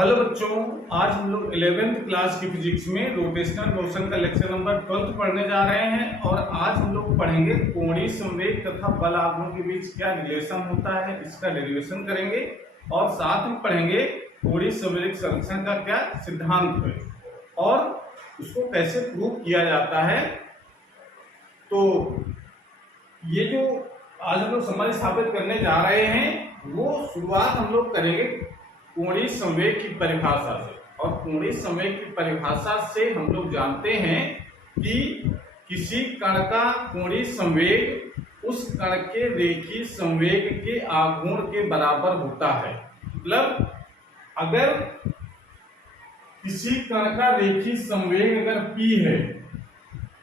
Hello बच्चों, आज हम लोग 11th क्लास की फिजिक्स में रोटेशनल मोशन का लेक्चर नंबर 12 पढ़ने जा रहे हैं। और आज हम लोग पढ़ेंगे कोणीय संवेग तथा बल आघूर्ण के बीच क्या रिलेशन होता है, इसका डेरिवेशन करेंगे और साथ में पढ़ेंगे कोणीय संवेग संरक्षण का क्या सिद्धांत है और उसको कैसे प्रूव किया जाता है। तो ये जो आज हम लोग समझ स्थापित करने जा रहे हैं वो शुरुआत हम लोग करेंगे कोणीय संवेग की परिभाषा से। और कोणीय संवेग की परिभाषा से हम लोग जानते हैं कि किसी कण का कोणीय संवेग उस कण के रेखीय संवेग के आघूर्ण के बराबर होता है। मतलब अगर किसी कण का रेखीय संवेग अगर p है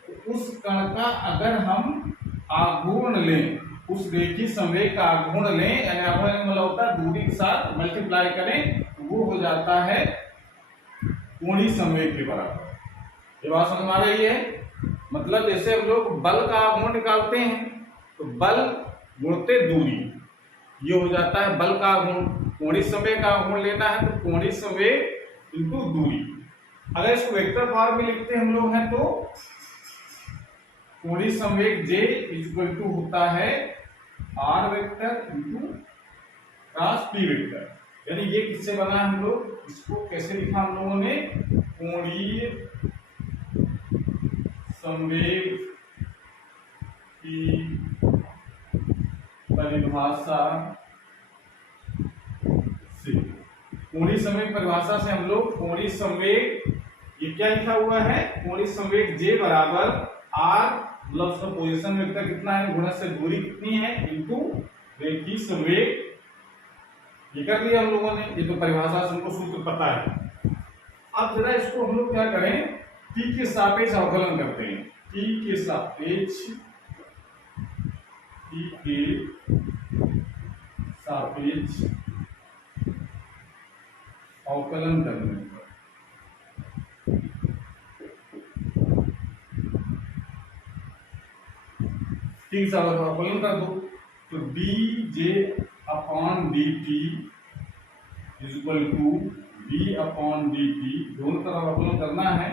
तो उस कण का अगर हम आघूर्ण लें, उस रेखीय संवेग का आघूर्ण लें, यानी आघूर्ण मतलब होता है दूरी के साथ मल्टीप्लाई करें तो वो हो जाता है कोणीय संवेग के बराबर। ये बात समझ में आ रही है? मतलब जैसे हम लोग बल का आघूर्ण निकालते हैं तो बल गुणित दूरी, ये हो जाता है बल का आघूर्ण। कोणीय संवेग का आघूर्ण लेना है तो कोणीय संवेग इंटू दूरी। अगर इसको वेक्टर फॉर्म में लिखते हम लोग हैं तो कोणीय संवेग J इक्वल टू होता है R vector into cross P vector. यानी ये किससे बना है, हम लोग इसको कैसे लिखा हम लोगों ने, कोणीय संवेग की परिभाषा से। कोणीय संवेग परिभाषा से हम लोग कोणीय संवेग, ये क्या लिखा हुआ है, कोणीय संवेग J बराबर R मतलब उसका पोजीशन वेक्टर कितना है गुणा से दूरी कितनी है इनटू रेखीय संवेग। ये कर लिया हम लोगों ने, ये तो परिभाषा से हमको सूत्र पता है। अब जरा इसको हम लोग क्या करें, t के सापेक्ष अवकलन करते हैं। t के सापेक्ष अवकलन करने पर ठीक है, अवकलन कर दो तो dj upon dt equal to v upon dt, दोनों तरफ अवकलन करना है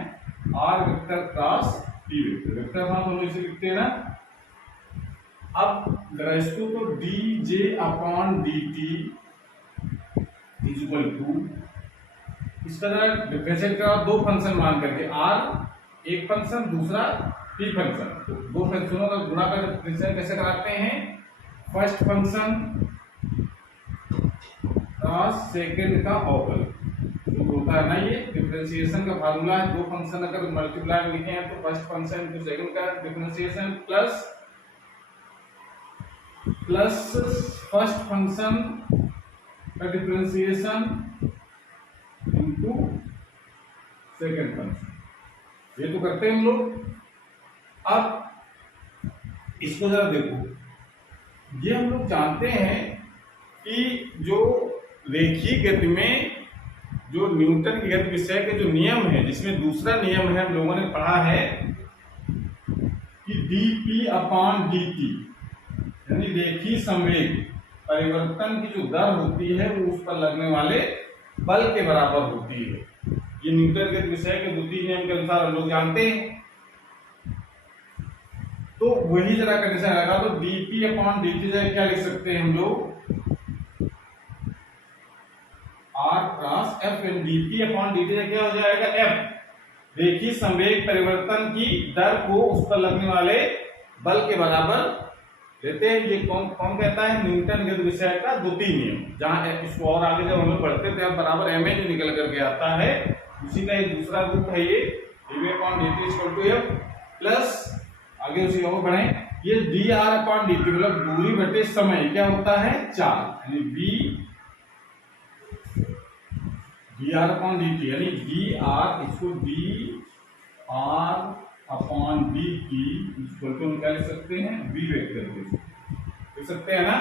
r vector cross t vector. Vector हम दोनों इसे लिखते हैं ना। अब जरा इसको तो dj upon dt equal to, इसका जरा डिफरेंशिएट करा दो फंक्शन मान करके, r एक फंक्शन दूसरा p फंक्शन, तो दो फंक्शनों का गुणा कर डिफरेंशिएट कैसे कराते हैं, फर्स्ट फंक्शन क्रॉस सेकंड का अवकलन जो होता है ना, ये डिफरेंशिएशन का फार्मूला है। दो फंक्शन अगर मल्टीप्लाई लिखे हैं तो फर्स्ट फंक्शन इनटू सेकंड का डिफरेंशिएशन प्लस फर्स्ट फंक्शन का डिफरेंशिएशन इनटू सेकंड फंक्शन, ये तो करते हैं हम लोग। अब इसको जरा देखो, ये हम लोग जानते हैं कि जो रेखीय गति में जो न्यूटन की गति विषय के जो नियम है, जिसमें दूसरा नियम है हम लोगों ने पढ़ा है कि dp अपॉन dt, यानी रेखीय संवेग परिवर्तन की जो दर होती है वो उस पर लगने वाले बल के बराबर होती है। ये न्यूटन के विषय के द्वितीय नियम के अनुसार हम लोग जानते हैं। तो वही जरा कंडीशन लगा तो dp अपॉन dt जगह क्या लिख सकते हैं हम लोग, r cross f। dp upon dt जगह क्या हो जाएगा, f रेखीय संवेग परिवर्तन की दर को उस पर लगने वाले बल के बराबर लेते हैं। ये कौन कौन कहता है, न्यूटन गति विषय का द्वितीय नियम। जहां इसको और आगे जब हम लोग पढ़ते थे अब बराबर ma जो निकल करके आता है, उसी का एक दूसरा रूप है ये dp upon dt equal to f plus आगे उसी और बढ़े, ये dr अपॉन dt मतलब दूरी बटे समय क्या होता है 4, यानी v dr अपॉन dt यानी dr इसको dr upon dt equal to हम क्या लिख सकते हैं, v वेक्टर लिख सकते हैं ना।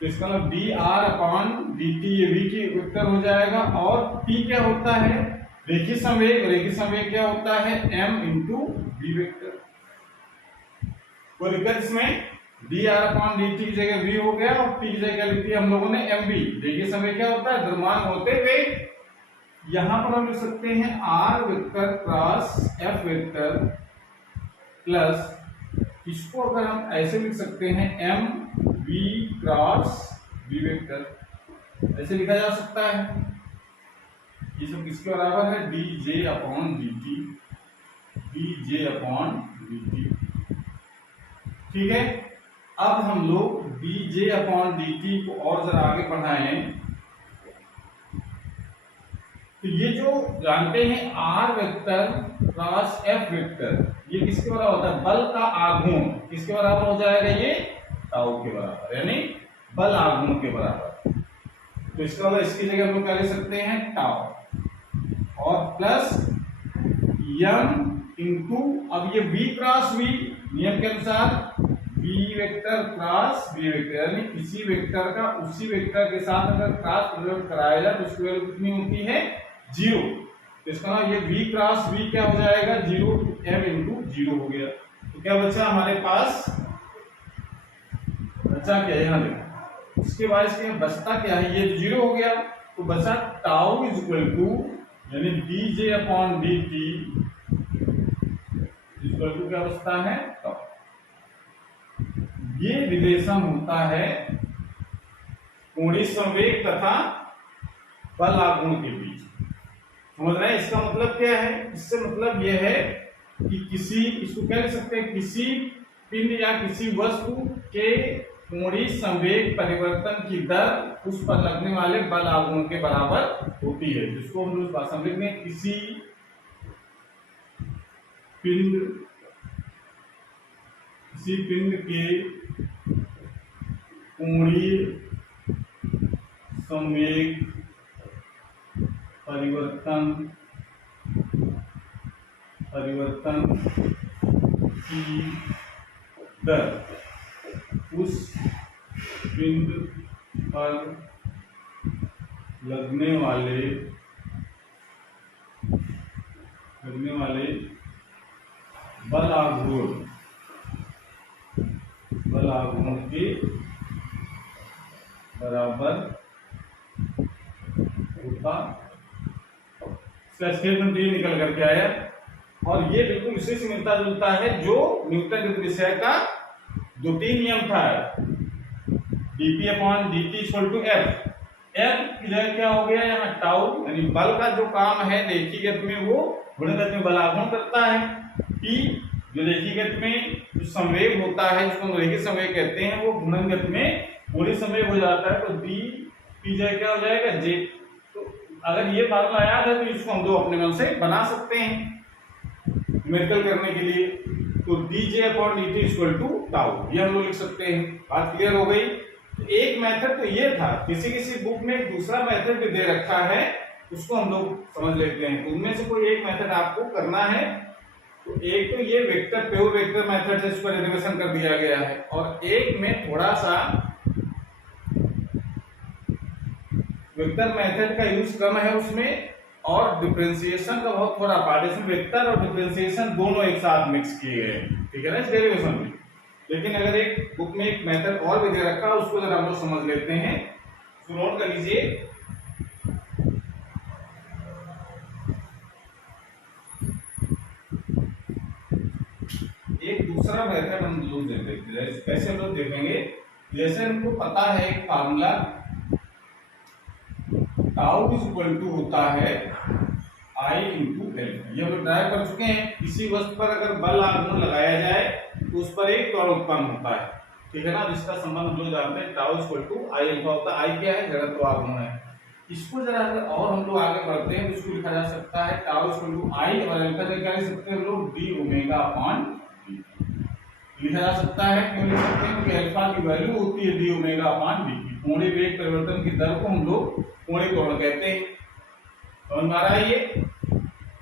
तो इसका मतलब dr अपॉन dt ये v की वेक्टर हो जाएगा। और p क्या होता है, रेखीय संवेग, रेखीय संवेग क्या होता है m इंटू v वेक्टर। कोई दिक्कत इसमें, dr अपॉन dt की जगह v हो गया और p की जगह लिख दिया हम लोगों ने mv। रेखीय संवेग क्या होता है, द्रव्यमान होते हुए यहां पर हम लिख सकते हैं R vector cross F vector plus, इसको अगर हम ऐसे लिख सकते हैं M V cross V vector, ऐसे लिखा जा सकता है। ये सब किसके बराबर है? D J upon D T, D J upon D T. ठीक है, अब हम लोग D J upon D T को और जरा आगे बढ़ाएं तो ये जो जानते हैं R vector cross F vector, ये किसके बराबर होता है? बल का आघूर्ण। किसके बराबर हो जाएगा? ये टाउ के बराबर, यानी बल आघूर्ण के बराबर। तो इसका मतलब इसकी जगह हम लोग क्या लिख सकते हैं? टाउ और प्लस यम इंटू, अब ये v क्रॉस v नियम के अनुसार v vector cross v vector, यानी किसी वेक्टर का उसी वेक्टर के साथ अगर क्रॉस प्रोडक्ट कराया जाए तो उसकी वैल्यू कितनी होती है? 0। तो इसका मतलब ये v क्रॉस v क्या हो जाएगा? 0 m इंटू 0 हो गया। तो क्या बचा हमारे पास? बचा क्या? यहाँ देखो, इसके बाद इसके बचता क्या है? ये 0 हो गया तो बचा टाउ इज इक्वल टू, यानी D J upon D T equal to क्या बचता है? टाउ। ये रिलेशन होता है कोणीय संवेग तथा बल आघूर्ण के बीच। समझ रहे हैं? इसका मतलब क्या है? इससे मतलब यह है कि किसी, इसको क्या लिख सकते हैं? किसी पिंड या किसी वस्तु के कोणीय संवेग परिवर्तन की दर उस पर लगने वाले बल आघूर्ण के बराबर होती है, जिसको हम लोग भाषा में लिखते हैं किसी पिंड के कोणीय संवेग परिवर्तन की दर उस पिंड पर लगने वाले बल आघूर्ण के बराबर होता। इसका स्टेटमेंट ये निकल करके आया और ये बिल्कुल इसी से मिलता जुलता है जो न्यूटन के विषय का द्वितीय नियम था, dp upon dt equal to f। f की जगह क्या हो गया यहाँ? टाउ, यानी बल का जो काम है रेखीय गति में वो गुणन में बल आघूर्ण करता है। p जो रेखीय गति में जो संवेग होता है, जिसको हम रेखीय संवेग कहते हैं, वो गुणन गति में कोणीय संवेग हो जाता है। तो d की जगह क्या हो जाएगा? j। तो अगर ये फार्मूला याद है तो इसको हम लोग अपने मन से बना सकते हैं न्यूमेरिकल करने के लिए। तो D J upon D T equal to tau, ये हम लोग लिख सकते हैं। बात क्लियर हो गई? तो एक मेथड तो ये था, किसी बुक में एक दूसरा मेथड भी दे रखा है, उसको हम लोग समझ लेते हैं। उनमें से कोई एक मेथड आपको करना है। तो एक तो ये वेक्टर प्योर वेक्टर मेथड है, इस पर डेरिवेशन कर दिया गया है, और एक में थोड़ा सा वेक्टर मेथड का यूज कम है उसमें, और डिफरेंशिएशन का बहुत थोड़ा पार्ट है। इसमें वेक्टर और डिफरेंशिएशन दोनों एक साथ मिक्स किए गए, ठीक है ना, इस डेरिवेशन में। लेकिन अगर एक बुक में एक मेथड और भी दे रखा है, उसको जरा हम लोग समझ लेते हैं। तो नोट कर लीजिए, एक दूसरा मेथड हम लोग देखते हैं। कैसे हम लोग देखेंगे? जैसे हमको पता है एक formula tau is equal to होता है आई इंटू एल। ये हम लोग ड्राइव कर चुके हैं। किसी वस्तु पर अगर बल आघूर्ण लगाया जाए तो उस पर एक त्वरण उत्पन्न होता है, ठीक है ना, जिसका संबंध हम लोग जानते हैं tau equal to I alpha होता है। आई क्या है? जड़त्व आघूर्ण है। इसको जरा अगर और हम लोग आगे बढ़ते हैं तो इसको लिखा जा सकता है टाउ इक्वल टू आई, और अल्फा क्या लिख सकते हैं हम लोग? डी ओमेगा अपॉन डी लिखा जा सकता है। क्यों लिख सकते हैं? क्योंकि अल्फा की वैल्यू होती है डी ओमेगा अपॉन डी। कोणीय वेग परिवर्तन की दर को हम लोग कोणीय त्वरण कहते हैं। तो हमारा ये,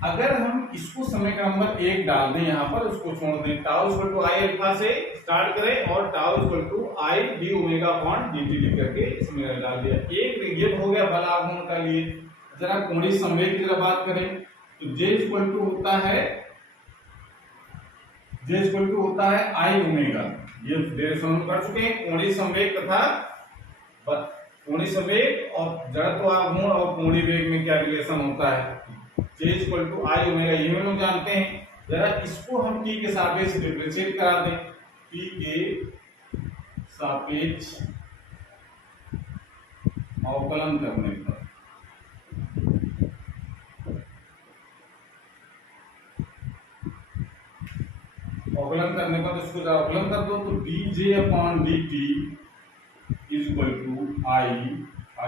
अगर हम इसको समीकरण नंबर 1 डाल दें यहाँ पर, उसको छोड़ दें, tau equal to I alpha से स्टार्ट करें और tau equal to I D omega upon D लिख करके समीकरण डाल दिया। एक ये हो गया बल आघूर्ण का लिए। जरा कोणीय संवेग की जरा बात करें तो जे इक्वल टू होता है आई ओमेगा। ये डेरिवेशन कर चुके हैं। कोणीय संवेग तथा कोणीय संवेग और जड़त्व आघूर्ण और कोणीय वेग में क्या रिलेशन होता है, J equal to I omega, ये हम लोग जानते हैं। जरा इसको हम t के सापेक्ष डिफरेंशिएट करा दें, t के सापेक्ष अवकलन करने पर इसको जरा अवकलन कर दो, तो dj upon dt is equal to I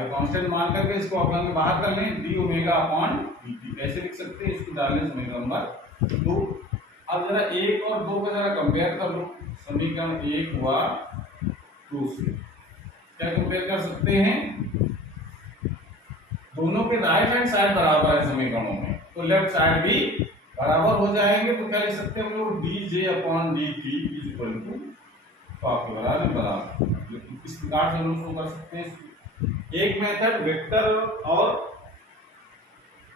constant मान करके इसको अवकलन में बाहर कर लें, d ओमेगा अपॉन dt ऐसे लिख सकते हैं। इसको डालने से ओमेगा नंबर 2। अब जरा 1 और 2 का जरा कंपेयर कर लो, समीकरण 1 व 2 से क्या कंपेयर कर सकते हैं, दोनों के राइट हैंड साइड बराबर है समीकरणों में, तो लेफ्ट साइड भी बराबर हो जाएंगे। तो क्या लिख सकते हैं हम लोग, dj upon dt is equal to बराबर इस प्रकार से हम लोग शो कर सकते हैं। एक मेथड वेक्टर और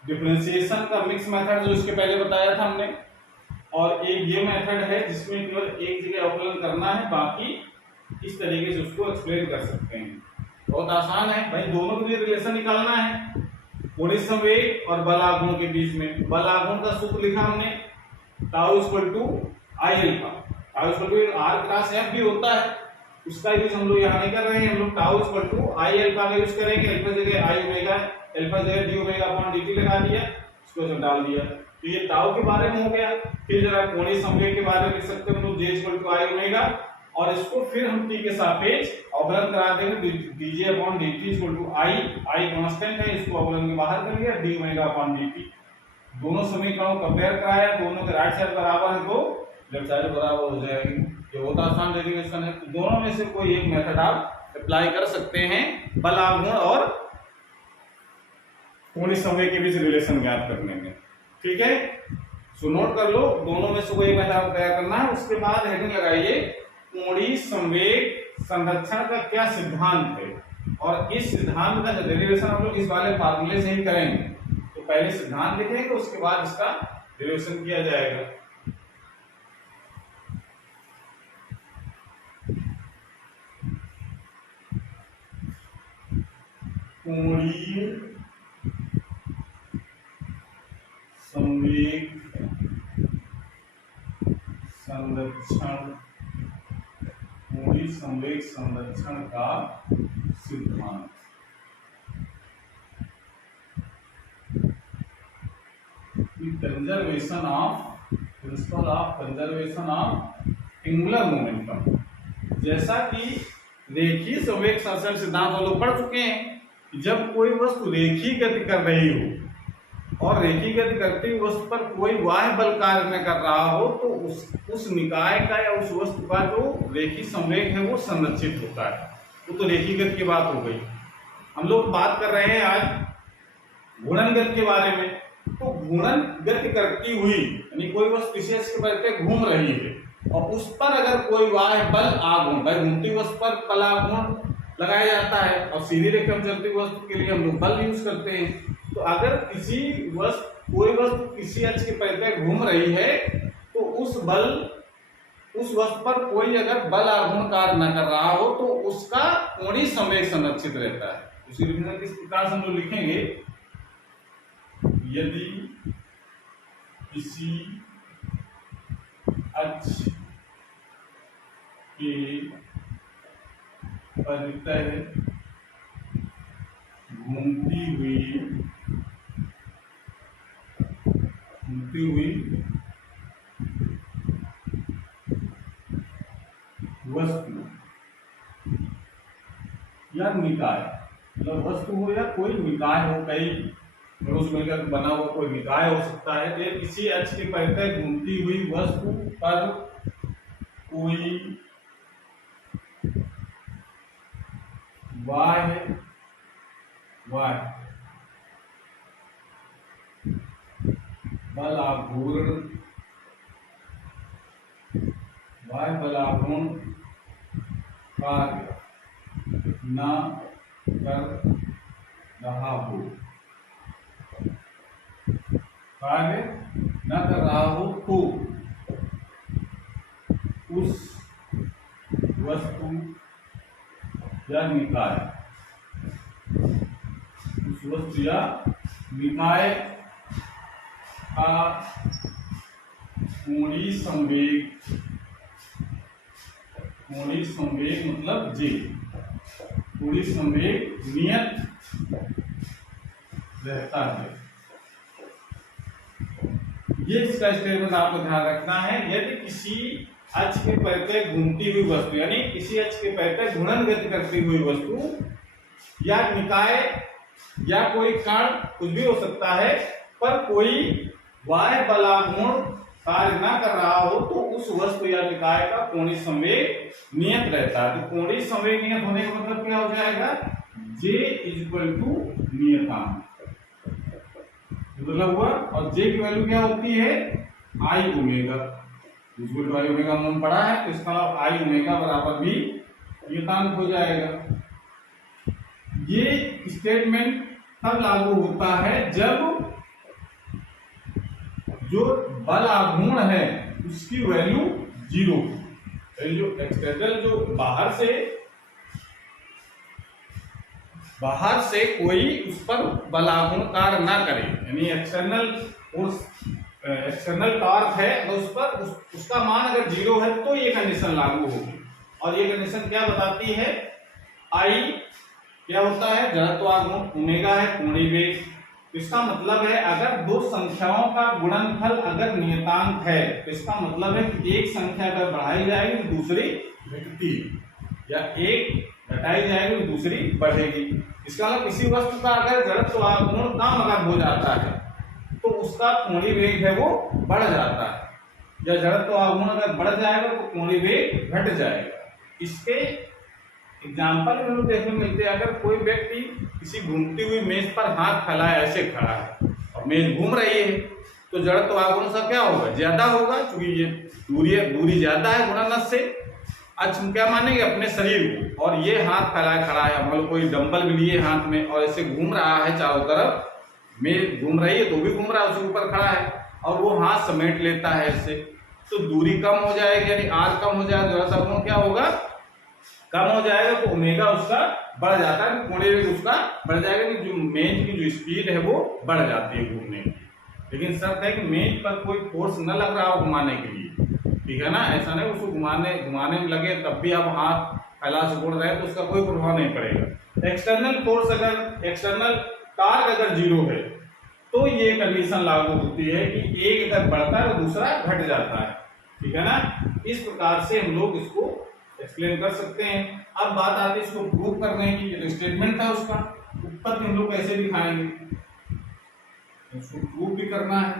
डिफरेंशिएशन का मिक्स मेथड जो इसके पहले बताया था हमने, और एक ये मेथड है जिसमें केवल एक जगह अवकलन करना है, बाकी इस तरीके से उसको एक्सप्लेन कर सकते हैं। बहुत आसान है भाई, दोनों के लिए रिलेशन निकालना है, कोणीय संवेग और बल आघूर्ण के बीच में। बल आघूर्ण का सूत्र लिखा हमने, tau equal to I alpha, tau equal to r cross F भी होता है, उसका यूज हम लोग यहाँ नहीं कर रहे हैं। हम लोग tau equal to I alpha का यूज करेंगे, एल्फा जगह आई ओमेगा, एल्फा जगह डी ओमेगा अपॉन dt लगा दिया, इसको सब डाल दिया। तो ये टाउ के बारे में हो गया। फिर जरा कोणीय संवेग के बारे में लिख सकते हैं हम लोग, j equal to I omega, और इसको फिर हम t के सापेक्ष अवकलन करा देंगे, dj upon dt equal to I constant है, इसको अवकलन के बाहर कर लिया, d ओमेगा अपॉन dt। दोनों समीकरणों को कंपेयर कराया, दोनों के राइट साइड बराबर है तो लेफ्ट साइड बराबर हो जाएगी। ये बहुत आसान डेरिवेशन है। दोनों में से कोई एक मेथड आप अप्लाई कर सकते हैं बल आघूर्ण और कोणीय संवेग के बीच रिलेशन ज्ञात करने में। ठीक है, सो नोट कर लो, दोनों में से कोई एक मेथड तैयार करना है। उसके बाद हेडिंग लगाइए, कोणीय संवेग संरक्षण का क्या सिद्धांत है, और इस सिद्धांत का डेरिवेशन हम लोग इस वाले फार्मूले से ही करेंगे। तो पहले सिद्धांत लिखेंगे, उसके बाद इसका डेरिवेशन किया जाएगा। कोणीय संवेग संरक्षण, कोणीय संवेग संरक्षण का सिद्धांत। Conservation of, principle of conservation of angular momentum. जैसा कि रेखीय संवेग संरक्षण सिद्धांत हम लोग पढ़ चुके हैं, जब कोई वस्तु रेखीय गति कर रही हो और रेखीय गति करती हुई वस्तु पर कोई बाह्य बल कार्य न कर रहा हो, तो उस निकाय का या उस वस्तु का जो रेखीय संवेग है वो संरक्षित होता है। वो तो रेखीय गति की बात हो गई। हम लोग बात कर रहे हैं आज घूर्णन गति के बारे में। तो घूर्णन गति करती हुई यानी कोई वस्तु विशेष के प्रत्येक घूम रही है और उस पर अगर कोई बाह्य बल आघूर्ण, भाई घूमती वस्तु पर बल आघूर्ण लगाया जाता है और सीधी रेखा में चलती वस्तु के लिए हम लोग बल यूज करते हैं। तो अगर कोई वस्तु किसी अक्ष के परिधि घूम रही है, तो उस वस्तु पर कोई अगर बल आघूर्ण कार्य न कर रहा हो, तो उसका कोणीय संवेग संरक्षित रहता है। उसी रिलेशन किस प्रकार से हम लोग लिखेंगे, यदि किसी अक्ष के परितः घूमती हुई वस्तु या निकाय, मतलब वस्तु हो या कोई निकाय हो, कई पुरुष मिलकर बना हुआ कोई निकाय हो सकता है। तो किसी अक्ष के परितः घूमती हुई वस्तु पर कोई बाह्य बल आघूर्ण कार्य न कर रहा हो तो उस वस्तु या निकाय उस वस्तु या निकाय का कोणीय संवेग मतलब जे, कोणीय संवेग नियत रहता है। ये इसका स्टेटमेंट आपको ध्यान रखना है। यदि किसी अक्ष के परितः घूमती हुई वस्तु यानी किसी अक्ष के परितः घूर्णन गति करती हुई वस्तु या निकाय या कोई कण कुछ भी हो सकता है, पर कोई बाह्य बलाघूर्ण कार्य न कर रहा हो तो उस वस्तु या निकाय का कोणीय संवेग नियत रहता है। तो कोणीय संवेग नियत होने का मतलब क्या हो जाएगा, J = नियतांक मतलब हुआ। और J की वैल्यू क्या होती है, I ओमेगा, I ओमेगा हमने पढ़ा है, तो इसका I ओमेगा बराबर भी नियतांक हो जाएगा। ये स्टेटमेंट तब लागू होता है जब जो बल आघूर्ण है उसकी वैल्यू 0, जो एक्सटर्नल जो बाहर से कोई उस पर बल आघूर्ण कार्य ना करे, यानी एक्सटर्नल टॉर्क है तो उस पर उसका मान अगर 0 है तो ये कंडीशन लागू होगी। और ये कंडीशन क्या बताती है, I क्या होता है, जड़त्व आघूर्ण, ओमेगा है कोणीय वेग। इसका मतलब है अगर दो संख्याओं का गुणनफल अगर नियतांक है तो इसका मतलब है कि एक संख्या अगर बढ़ाई जाएगी तो दूसरी घटती या एक घटाई जाएगी तो दूसरी बढ़ेगी। इसका मतलब किसी वस्तु का अगर जड़त्व आघूर्ण कम अगर हो जाता है तो उसका कोणीय वेग है वो बढ़ जाता है, या जड़त्व आघूर्ण अगर बढ़ जाएगा तो कोणीय वेग घट जाएगा। इसके एग्जाम्पल में लोग देखने मिलते हैं, अगर कोई व्यक्ति किसी घूमती हुई मेज पर हाथ फैलाए ऐसे खड़ा है और मेज घूम रही है तो जड़त्व आघूर्ण से क्या होगा, ज्यादा होगा, क्योंकि ये दूरी ज्यादा है गुणनफल से। अच्छा हम क्या मानेंगे, अपने शरीर को, और ये हाथ फैलाए खड़ा है, मतलब कोई डंबल भी लिए हाथ में और ऐसे घूम रहा है चारों तरफ, मेज घूम रही है तो भी घूम रहा है, उसके ऊपर खड़ा है और वो हाथ समेट लेता है ऐसे, तो दूरी कम हो जाएगी, यानी आर कम हो जाएगा, जड़त्व आघूर्ण क्या होगा, कम हो जाएगा, तो ओमेगा उसका बढ़ जाता है, कोणीय वेग उसका बढ़ जाएगा कि जो मेज की जो स्पीड है वो बढ़ जाती है घूमने की। लेकिन शर्त है कि मेज पर कोई फोर्स न लग रहा हो घुमाने के लिए, ठीक है ना, ऐसा नहीं उसको घुमाने में लगे तब भी आप हाथ फैला से घूम रहे हैं तो उसका कोई प्रभाव नहीं पड़ेगा। एक्सटर्नल फोर्स अगर एक्सटर्नल टॉर्क अगर 0 है तो ये कंडीशन लागू होती है कि एक अगर बढ़ता है तो दूसरा घट जाता है, ठीक है ना। इस प्रकार से हम लोग इसको एक्सप्लेन कर सकते हैं। अब बात आती है इसको प्रूव करने की, जो स्टेटमेंट था उसका उत्पत्ति हम लोग कैसे दिखाएंगे, इसको प्रूव भी करना है।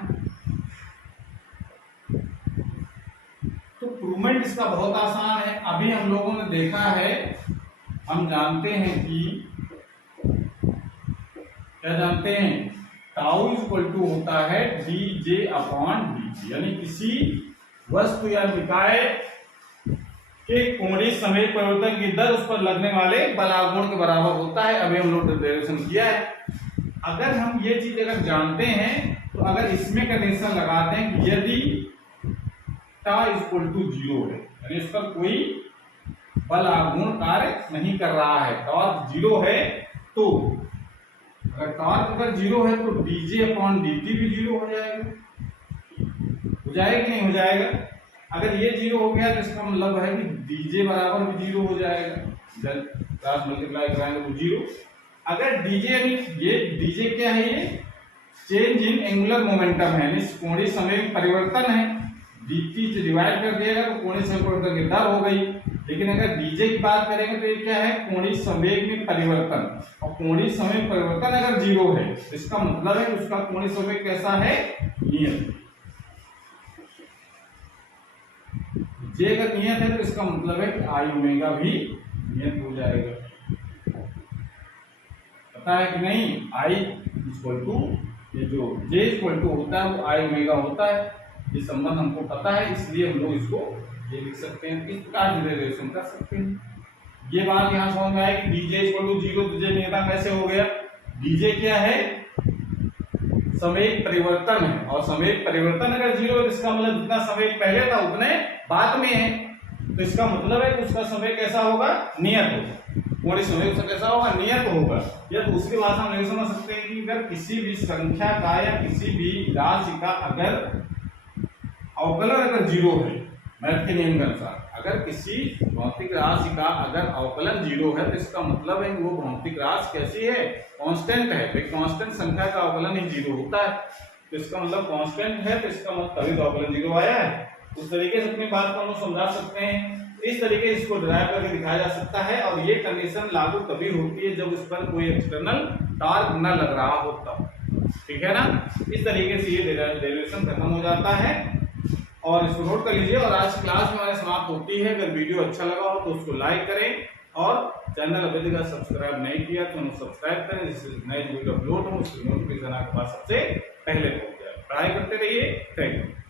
तो प्रूवमेंट इसका बहुत आसान है। अभी हम लोगों ने देखा है, हम जानते हैं कि क्या जानते हैं, टाउ = होता है dJ/dt, यानी किसी वस्तु या निकाय के कोणीय संवेग परिवर्तन की दर उस पर लगने वाले बल आघूर्ण के बराबर होता है। अभी हम लोग डेरिवेशन किया है। अगर हम ये चीज अगर जानते हैं तो अगर इसमें कंडीशन लगाते हैं कि यदि टा = 0 है, यानी इस पर कोई बल आघूर्ण कार्य नहीं कर रहा है, टॉर्क 0 है, तो अगर टॉर्क अगर 0 है तो dJ/dt भी 0 हो जाएगा, कि नहीं हो जाएगा। अगर ये 0 हो गया तो इसका मतलब है कि dJ बराबर भी 0 हो जाएगा, जब क्रॉस मल्टीप्लाई कराएंगे तो 0। अगर dJ यानी ये dJ क्या है, ये चेंज इन एंगुलर मोमेंटम है, यानी कोणीय संवेग परिवर्तन है, dt से डिवाइड कर दिएगा तो कोणीय संवेग परिवर्तन की दर हो गई। लेकिन अगर dJ की बात करेंगे तो ये क्या है, कोणीय संवेग में परिवर्तन, और कोणीय संवेग परिवर्तन अगर 0 है तो इसका मतलब है कि उसका कोणीय संवेग कैसा है, नियत। J अगर नियत है तो इसका मतलब है कि I ओमेगा भी नियत हो जाएगा, पता है कि नहीं। I = ये जो J = होता है वो I ओमेगा होता है, ये संबंध हमको पता है, इसलिए हम लोग इसको ये लिख सकते हैं, इस प्रकार डेरिवेशन कर सकते हैं। ये बात यहाँ समझ में आए कि dJ = 0, तो J नियतांक कैसे हो गया, dJ क्या है, संवेग परिवर्तन है, और संवेग परिवर्तन अगर 0 है तो इसका मतलब जितना संवेग पहले था उतने बाद में है, तो इसका मतलब है कि उसका संवेग कैसा होगा, नियत होगा। कोणीय संवेग कैसा होगा, नियत होगा। या दूसरी बात हम नहीं समझ सकते हैं कि अगर किसी भी संख्या का या किसी भी राशि का अगर अवकलन अगर जीरो है, मैथ के नियम के अनुसार अगर किसी भौतिक राशि का अगर अवकलन जीरो है तो इसका मतलब है वो भौतिक राशि कैसी है, कांस्टेंट है। भाई कांस्टेंट संख्या का अवकलन ही जीरो होता है, तो इसका मतलब कांस्टेंट है, तो इसका मतलब तभी तो अवकलन जीरो आया है। उस तरीके से अपनी बात को हम समझा सकते हैं। इस तरीके से इसको डिराइव करके दिखाया जा सकता है, और ये कंडीशन लागू तभी होती है जब उस पर कोई एक्सटर्नल टार्क न लग रहा हो तब, ठीक है ना। इस तरीके से ये डेरिवेशन खत्म हो जाता है और इसको नोट कर लीजिए। और आज क्लास में हमारे समाप्त होती है। अगर वीडियो अच्छा लगा हो तो उसको लाइक करें, और चैनल अभी तक सब्सक्राइब नहीं किया तो सब्सक्राइब करें, जिससे नए वीडियो अपलोड हो उसकी नोटिफिकेशन आपके पास सबसे पहले पहुंच जाए। पढ़ाई करते रहिए। Thank you.